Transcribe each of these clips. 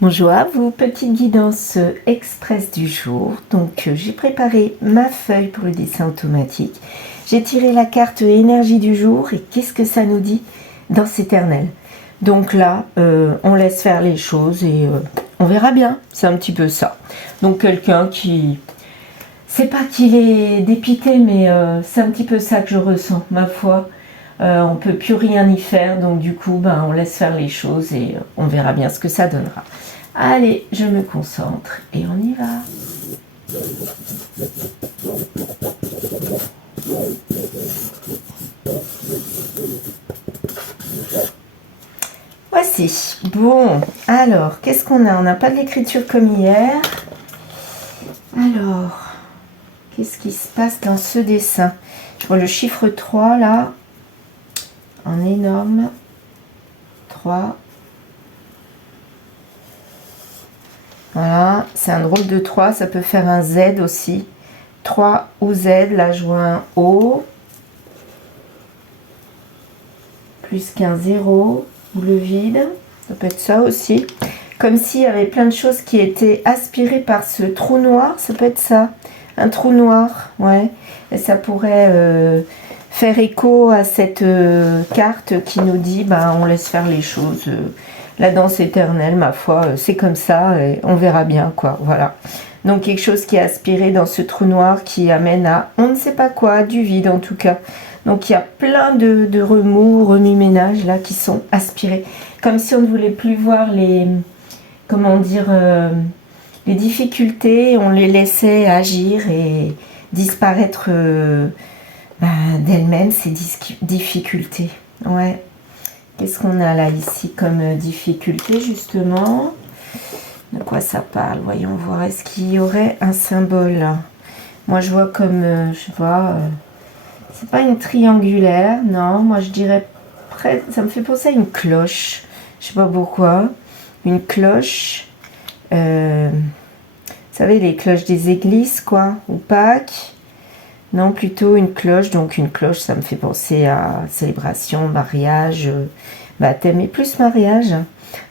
Bonjour à vous, petite guidance express du jour. Donc j'ai préparé ma feuille pour le dessin automatique. J'ai tiré la carte énergie du jour et qu'est-ce que ça nous dit? Danse éternelle. Donc là, on laisse faire les choses et on verra bien. C'est un petit peu ça. Donc quelqu'un qui... C'est pas qu'il est dépité, mais c'est un petit peu ça que je ressens, ma foi. On peut plus rien y faire, donc du coup, on laisse faire les choses et on verra bien ce que ça donnera. Allez, je me concentre et on y va. Voici. Bon, alors, qu'est-ce qu'on a? On n'a pas de l'écriture comme hier. Alors, qu'est-ce qui se passe dans ce dessin? Je vois le chiffre 3 là, en énorme. 3. Voilà, c'est un drôle de 3, ça peut faire un Z aussi. 3 ou Z, là je vois un O. Plus qu'un 0, ou le vide, ça peut être ça aussi. Comme s'il y avait plein de choses qui étaient aspirées par ce trou noir, ça peut être ça. Un trou noir, ouais. Et ça pourrait faire écho à cette carte qui nous dit, on laisse faire les choses. La danse éternelle, ma foi, c'est comme ça, et on verra bien, quoi, voilà. Donc quelque chose qui est aspiré dans ce trou noir qui amène à on ne sait pas quoi, du vide en tout cas. Donc il y a plein de remous, remue-ménages là qui sont aspirés. Comme si on ne voulait plus voir les, comment dire, les difficultés, on les laissait agir et disparaître d'elles-mêmes, ces difficultés. Ouais. Qu'est-ce qu'on a là ici comme difficulté justement? De quoi ça parle? Voyons voir. Est-ce qu'il y aurait un symbole là? Moi je vois comme, je vois, c'est pas une triangulaire, non. Moi je dirais, ça me fait penser à une cloche. Je sais pas pourquoi. Une cloche. Vous savez, les cloches des églises, quoi. Ou Pâques. Non, plutôt une cloche. Donc une cloche, ça me fait penser à célébration, mariage, baptême et plus mariage.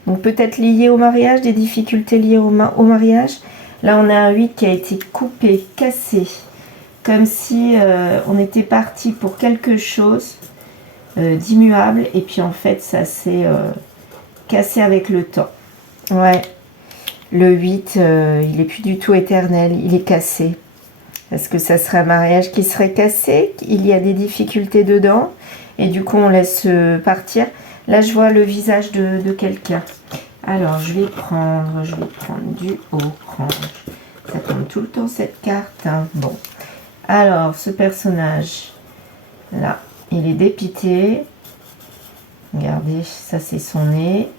Donc peut-être lié au mariage, des difficultés liées au mariage. Là, on a un 8 qui a été coupé, cassé. Comme si on était parti pour quelque chose d'immuable. Et puis en fait, ça s'est cassé avec le temps. Ouais. Le 8, il n'est plus du tout éternel. Il est cassé. Est-ce que ça serait un mariage qui serait cassé? Il y a des difficultés dedans. Et du coup, on laisse partir. Là, je vois le visage de quelqu'un. Alors, je vais prendre du orange. Ça tombe tout le temps, cette carte. Hein. Bon. Alors, ce personnage, là, il est dépité. Regardez, ça, c'est son nez.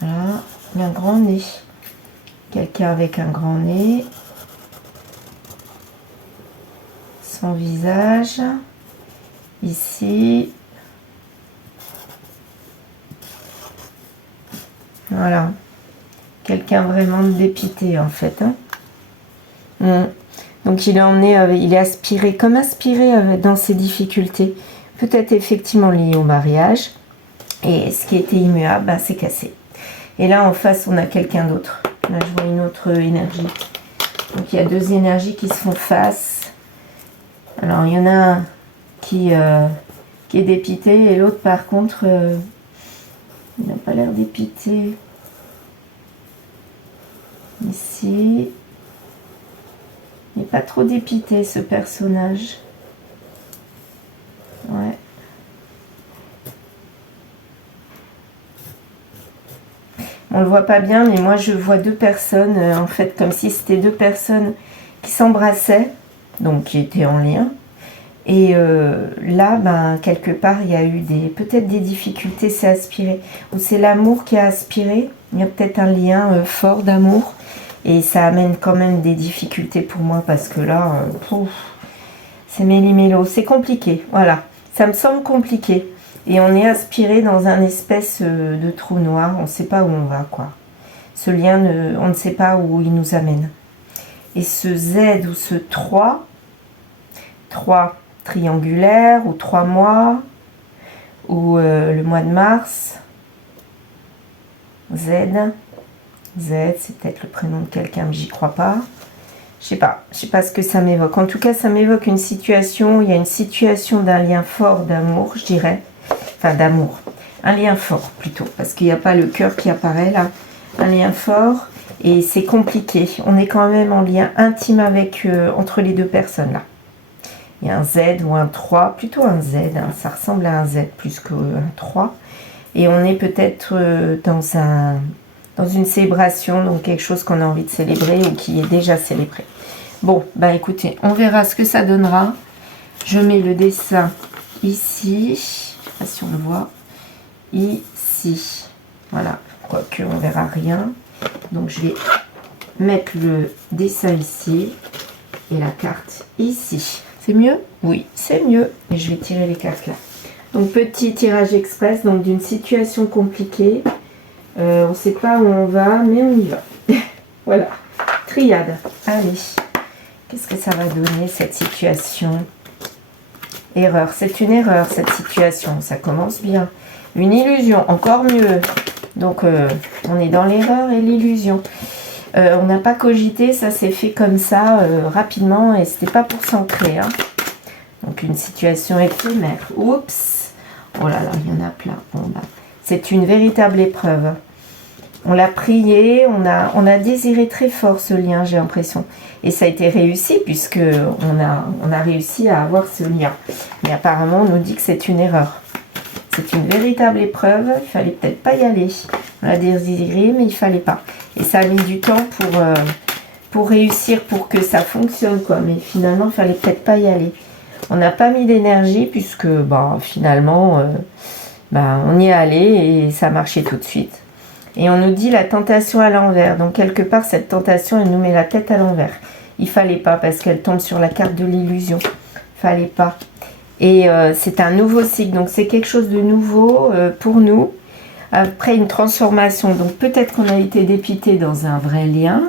Voilà, il a un grand nez. Quelqu'un avec un grand nez. Son visage. Ici. Voilà. Quelqu'un vraiment dépité, en fait. Hein. Donc, il est emmené, il est aspiré, comme aspiré dans ses difficultés. Peut-être effectivement lié au mariage. Et ce qui était immuable, c'est cassé. Et là, en face, on a quelqu'un d'autre. Là, je vois une autre énergie. Donc, il y a deux énergies qui se font face. Alors, il y en a un qui est dépité et l'autre, par contre, il n'a pas l'air dépité. Ici. Il n'est pas trop dépité, ce personnage. Ouais. On le voit pas bien, mais moi je vois deux personnes, en fait, comme si c'était deux personnes qui s'embrassaient, donc qui étaient en lien. Et là, quelque part, il y a eu peut-être des difficultés, c'est aspiré. Ou c'est l'amour qui a aspiré. Il y a peut-être un lien fort d'amour. Et ça amène quand même des difficultés pour moi, parce que là, c'est méli-mélo. C'est compliqué, voilà. Ça me semble compliqué. Et on est aspiré dans un espèce de trou noir. On ne sait pas où on va, quoi. Ce lien, on ne sait pas où il nous amène. Et ce Z ou ce 3 triangulaire, ou 3 mois, ou le mois de mars, Z. Z, c'est peut-être le prénom de quelqu'un, mais j'y crois pas. Je sais pas ce que ça m'évoque. En tout cas, ça m'évoque une situation, il y a une situation d'un lien fort d'amour, je dirais. Enfin, d'amour. Un lien fort, plutôt, parce qu'il n'y a pas le cœur qui apparaît, là. Un lien fort, et c'est compliqué. On est quand même en lien intime avec entre les deux personnes, là. Il y a un Z ou un 3, plutôt un Z, hein, ça ressemble à un Z plus qu'un 3. Et on est peut-être dans une célébration, donc quelque chose qu'on a envie de célébrer ou qui est déjà célébré. Bon, bah écoutez, on verra ce que ça donnera. Je mets le dessin ici, je ne sais pas si on le voit, ici. Voilà, quoique on verra rien. Donc je vais mettre le dessin ici et la carte ici. C'est mieux? Oui, c'est mieux. Et je vais tirer les cartes là. Donc petit tirage express, donc d'une situation compliquée. On ne sait pas où on va, mais on y va. Voilà. Triade. Allez. Qu'est-ce que ça va donner cette situation? Erreur. C'est une erreur cette situation. Ça commence bien. Une illusion. Encore mieux. Donc on est dans l'erreur et l'illusion. On n'a pas cogité, ça s'est fait comme ça rapidement et c'était pas pour s'ancrer. Hein. Donc une situation éphémère. Oups. Oh là là, il y en a plein. Bon, bah, c'est une véritable épreuve. On l'a prié, on a désiré très fort ce lien, j'ai l'impression. Et ça a été réussi puisque on a réussi à avoir ce lien. Mais apparemment, on nous dit que c'est une erreur. C'est une véritable épreuve, il fallait peut-être pas y aller. On l'a désiré, mais il fallait pas. Et ça a mis du temps pour réussir, pour que ça fonctionne, quoi. Mais finalement, il fallait peut-être pas y aller. On n'a pas mis d'énergie puisque finalement, on y est allé et ça a marché tout de suite. Et on nous dit la tentation à l'envers. Donc quelque part, cette tentation, elle nous met la tête à l'envers. Il fallait pas parce qu'elle tombe sur la carte de l'illusion. Fallait pas. Et c'est un nouveau cycle. Donc c'est quelque chose de nouveau pour nous. Après une transformation. Donc peut-être qu'on a été dépité dans un vrai lien.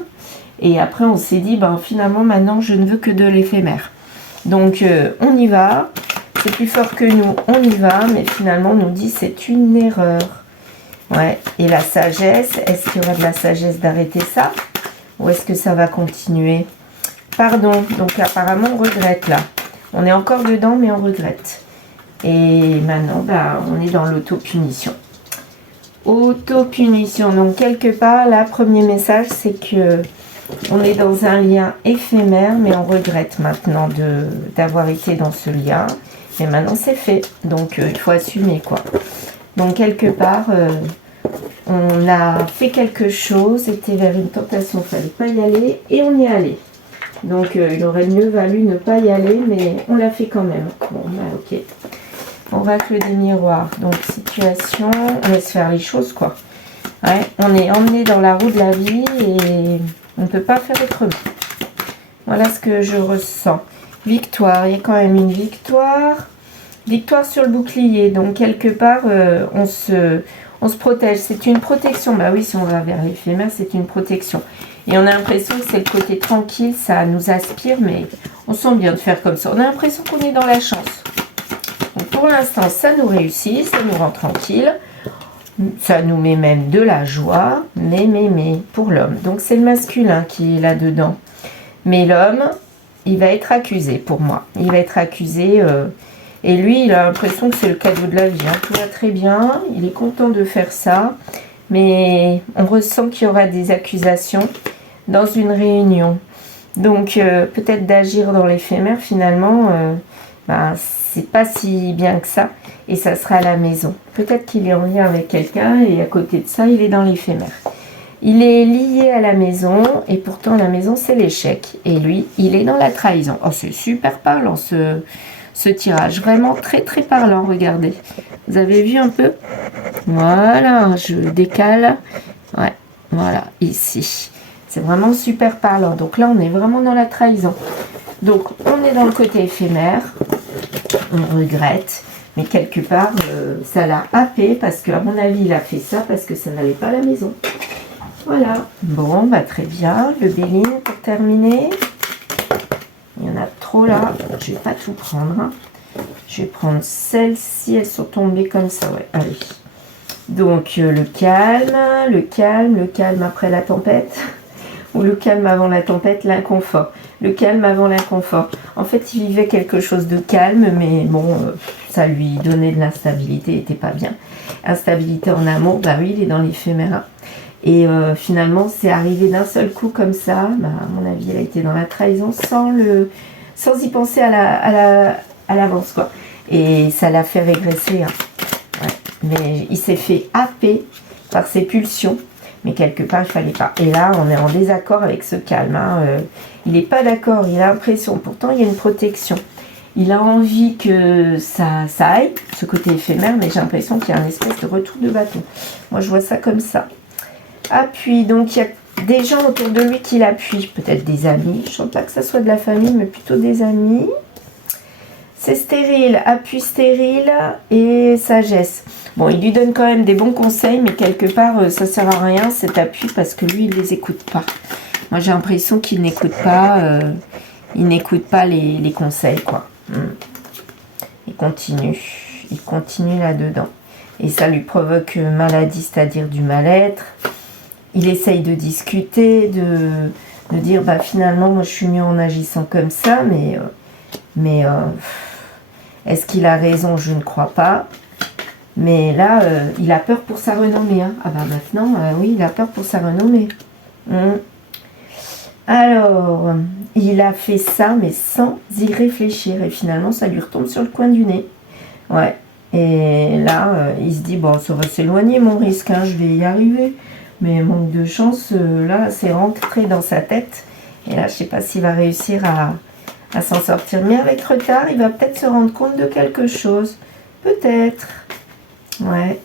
Et après on s'est dit, finalement maintenant je ne veux que de l'éphémère. Donc on y va. C'est plus fort que nous, on y va. Mais finalement on nous dit c'est une erreur. Ouais, et la sagesse, est-ce qu'il y aura de la sagesse d'arrêter ça? Ou est-ce que ça va continuer? Pardon, donc apparemment on regrette là. On est encore dedans, mais on regrette. Et maintenant, on est dans l'autopunition. Autopunition, donc quelque part, là, premier message, c'est que on est dans un lien éphémère, mais on regrette maintenant d'avoir été dans ce lien. Et maintenant, c'est fait. Donc, il faut assumer, quoi. Donc, quelque part... on a fait quelque chose, c'était vers une tentation, il ne fallait pas y aller, et on y est allé. Donc il aurait mieux valu ne pas y aller, mais on l'a fait quand même. Bon, ok. Oracle des miroirs, donc situation, on laisse faire les choses, quoi. Ouais, on est emmené dans la roue de la vie et on ne peut pas faire autrement. Voilà ce que je ressens. Victoire, il y a quand même une victoire. Victoire sur le bouclier, donc quelque part, on se protège, c'est une protection. Bah oui, si on va vers l'éphémère, c'est une protection. Et on a l'impression que c'est le côté tranquille, ça nous aspire, mais on sent bien de faire comme ça. On a l'impression qu'on est dans la chance. Donc pour l'instant, ça nous réussit, ça nous rend tranquille. Ça nous met même de la joie, mais, pour l'homme. Donc c'est le masculin qui est là-dedans. Mais l'homme, il va être accusé pour moi. Il va être accusé... Et lui, il a l'impression que c'est le cadeau de la vie. Hein. Tout va très bien, il est content de faire ça. Mais on ressent qu'il y aura des accusations dans une réunion. Donc peut-être d'agir dans l'éphémère, finalement, c'est pas si bien que ça. Et ça sera à la maison. Peut-être qu'il est en lien avec quelqu'un et à côté de ça, il est dans l'éphémère. Il est lié à la maison et pourtant la maison, c'est l'échec. Et lui, il est dans la trahison. Oh, c'est super parlant ce tirage, vraiment très très parlant, regardez. Vous avez vu un peu? Voilà, je décale. Ouais, voilà, ici. C'est vraiment super parlant. Donc là, on est vraiment dans la trahison. Donc, on est dans le côté éphémère. On regrette. Mais quelque part, ça l'a happé parce qu'à mon avis, il a fait ça parce que ça n'allait pas à la maison. Voilà. Bon, très bien. Le Béline pour terminer. Il y en a trop là, je vais pas tout prendre. Je vais prendre celles-ci, elles sont tombées comme ça, ouais. Allez. Donc le calme, le calme après la tempête, ou le calme avant la tempête, l'inconfort. Le calme avant l'inconfort. En fait, il vivait quelque chose de calme, mais bon, ça lui donnait de l'instabilité, il n'était pas bien. Instabilité en amour, bah oui, il est dans l'éphéméra. Et finalement, c'est arrivé d'un seul coup comme ça. Bah, à mon avis, elle a été dans la trahison sans y penser à l'avance, quoi. Et ça l'a fait régresser. Hein. Ouais. Mais il s'est fait happer par ses pulsions. Mais quelque part, il fallait pas. Et là, on est en désaccord avec ce calme. Hein. Il n'est pas d'accord, il a l'impression. Pourtant, il y a une protection. Il a envie que ça aille, ce côté éphémère, mais j'ai l'impression qu'il y a un espèce de retour de bâton. Moi, je vois ça comme ça. Appui, donc il y a des gens autour de lui qui l'appuient. Peut-être des amis. Je ne sens pas que ça soit de la famille, mais plutôt des amis. C'est stérile, appui stérile et sagesse. Bon, il lui donne quand même des bons conseils, mais quelque part, ça sert à rien cet appui parce que lui, il les écoute pas. Moi, j'ai l'impression qu'il n'écoute pas, les conseils, quoi. Il continue là-dedans. Et ça lui provoque maladie, c'est-à-dire du mal-être. Il essaye de discuter, de dire, bah finalement, moi, je suis mieux en agissant comme ça, mais est-ce qu'il a raison? Je ne crois pas. Mais là, il a peur pour sa renommée. Hein. Ah bah maintenant, oui, il a peur pour sa renommée. Alors, il a fait ça, mais sans y réfléchir. Et finalement, ça lui retombe sur le coin du nez. Ouais. Et là, il se dit, bon, ça va s'éloigner mon risque, hein, je vais y arriver. Mais manque de chance, là, c'est rentré dans sa tête. Et là, je ne sais pas s'il va réussir à s'en sortir. Mais avec retard, il va peut-être se rendre compte de quelque chose. Peut-être. Ouais.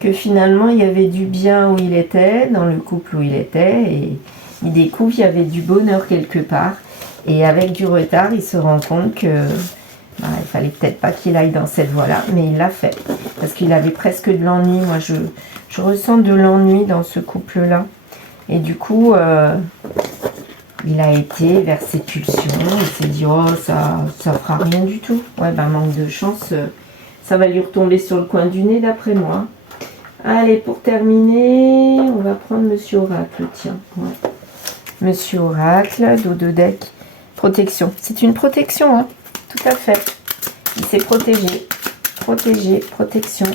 Que finalement, il y avait du bien où il était, dans le couple où il était. Et il découvre qu'il y avait du bonheur quelque part. Et avec du retard, il se rend compte que il fallait peut-être pas qu'il aille dans cette voie-là. Mais il l'a fait. Parce qu'il avait presque de l'ennui. Moi, je ressens de l'ennui dans ce couple-là. Et du coup... il a été vers ses pulsions, il s'est dit, oh, ça fera rien du tout. Ouais, ben, manque de chance, ça va lui retomber sur le coin du nez, d'après moi. Allez, pour terminer, on va prendre Monsieur Oracle, tiens. Ouais. Monsieur Oracle, dos de deck, protection. C'est une protection, hein, tout à fait. Il s'est protégé, protection.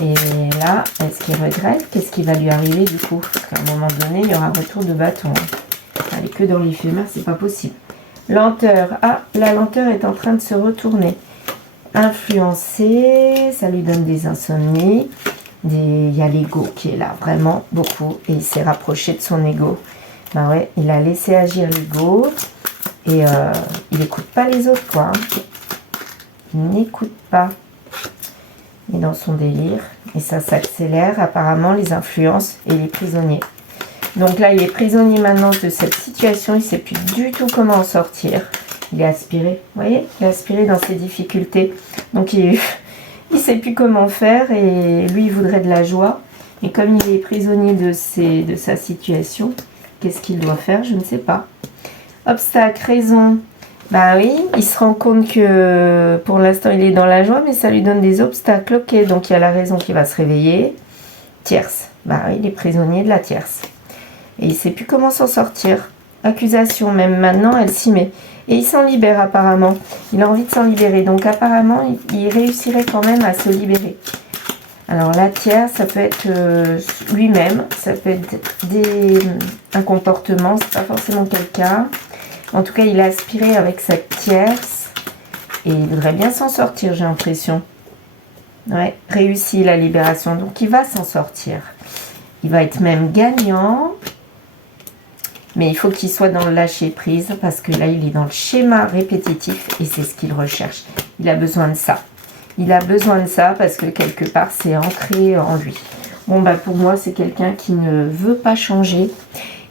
Et là, est-ce qu'il regrette? Qu'est-ce qui va lui arriver, du coup? Parce qu'à un moment donné, il y aura un retour de bâton. Hein. Allez, que dans l'éphémère, c'est pas possible. Lenteur. Ah, la lenteur est en train de se retourner. Influencé, ça lui donne des insomnies. Il y a l'ego qui est là, vraiment beaucoup. Et il s'est rapproché de son ego. Ben ouais, il a laissé agir l'ego. Et il n'écoute pas les autres, quoi. Il n'écoute pas. Il est dans son délire. Et ça s'accélère, apparemment, les influences et les prisonniers. Donc là, il est prisonnier maintenant de cette situation. Il ne sait plus du tout comment en sortir. Il est aspiré. Vous voyez? Il est aspiré dans ses difficultés. Donc, il ne sait plus comment faire. Et lui, il voudrait de la joie. Et comme il est prisonnier de sa situation, qu'est-ce qu'il doit faire? Je ne sais pas. Obstacle, raison. Bah oui, il se rend compte que pour l'instant, il est dans la joie, mais ça lui donne des obstacles. Ok, donc il y a la raison qui va se réveiller. Tierce. Bah oui, il est prisonnier de la tierce. Et il ne sait plus comment s'en sortir. Accusation, même maintenant, elle s'y met. Et il s'en libère apparemment. Il a envie de s'en libérer. Donc apparemment, il réussirait quand même à se libérer. Alors la tierce, ça peut être lui-même. Ça peut être un comportement. C'est pas forcément quelqu'un. En tout cas, il a aspiré avec cette tierce. Et il voudrait bien s'en sortir, j'ai l'impression. Ouais, réussi la libération. Donc il va s'en sortir. Il va être même gagnant. Mais il faut qu'il soit dans le lâcher-prise parce que là, il est dans le schéma répétitif et c'est ce qu'il recherche. Il a besoin de ça. Il a besoin de ça parce que quelque part, c'est ancré en lui. Bon, bah pour moi, c'est quelqu'un qui ne veut pas changer.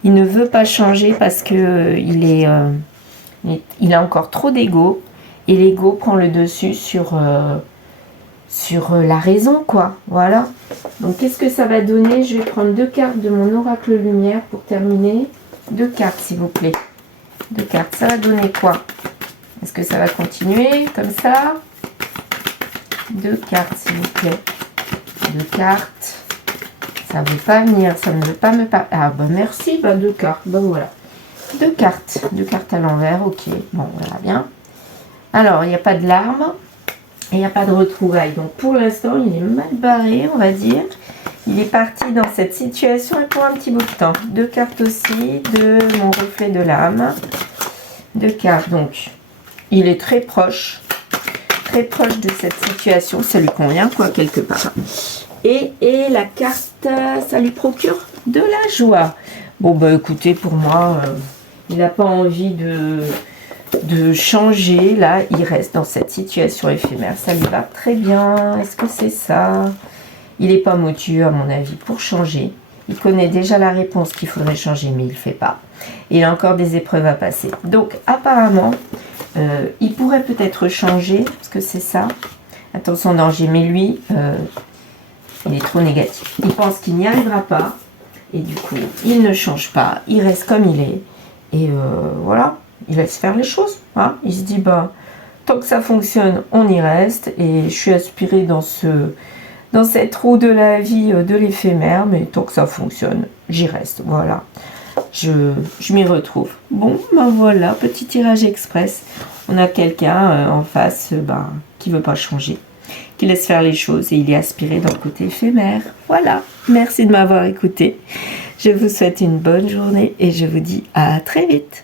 Il ne veut pas changer parce que il a encore trop d'ego et l'ego prend le dessus sur la raison, quoi. Voilà. Donc, qu'est-ce que ça va donner? Je vais prendre 2 cartes de mon oracle lumière pour terminer. 2 cartes, s'il vous plaît. 2 cartes. Ça va donner quoi? Est-ce que ça va continuer comme ça? 2 cartes, s'il vous plaît. 2 cartes. Ça ne veut pas venir, ça ne veut pas me parler. Ah bah merci, bah 2 cartes, bah voilà. 2 cartes à l'envers, ok, bon on verra bien. Alors, il n'y a pas de larmes, et il n'y a pas de retrouvailles. Donc pour l'instant, il est mal barré, on va dire. Il est parti dans cette situation et pour un petit bout de temps. 2 cartes aussi de mon reflet de l'âme. 2 cartes, donc il est très proche de cette situation. Ça lui convient, quoi, quelque part. Et la carte, ça lui procure de la joie. Bon, bah écoutez, pour moi, il n'a pas envie de changer. Là, il reste dans cette situation éphémère. Ça lui va très bien. Est-ce que c'est ça? Il n'est pas motivé, à mon avis, pour changer. Il connaît déjà la réponse qu'il faudrait changer, mais il ne le fait pas. Il a encore des épreuves à passer. Donc, apparemment, il pourrait peut-être changer, parce que c'est ça. Attention, danger, mais lui, il est trop négatif. Il pense qu'il n'y arrivera pas. Et du coup, il ne change pas. Il reste comme il est. Et voilà, il laisse faire les choses. Hein. Il se dit, bah, tant que ça fonctionne, on y reste. Et je suis aspirée dans cette roue de la vie, de l'éphémère. Mais tant que ça fonctionne, j'y reste. Voilà. Je m'y retrouve. Bon, ben voilà, petit tirage express. On a quelqu'un en face qui ne veut pas changer, qui laisse faire les choses et il est aspiré dans le côté éphémère. Voilà, merci de m'avoir écouté. Je vous souhaite une bonne journée et je vous dis à très vite.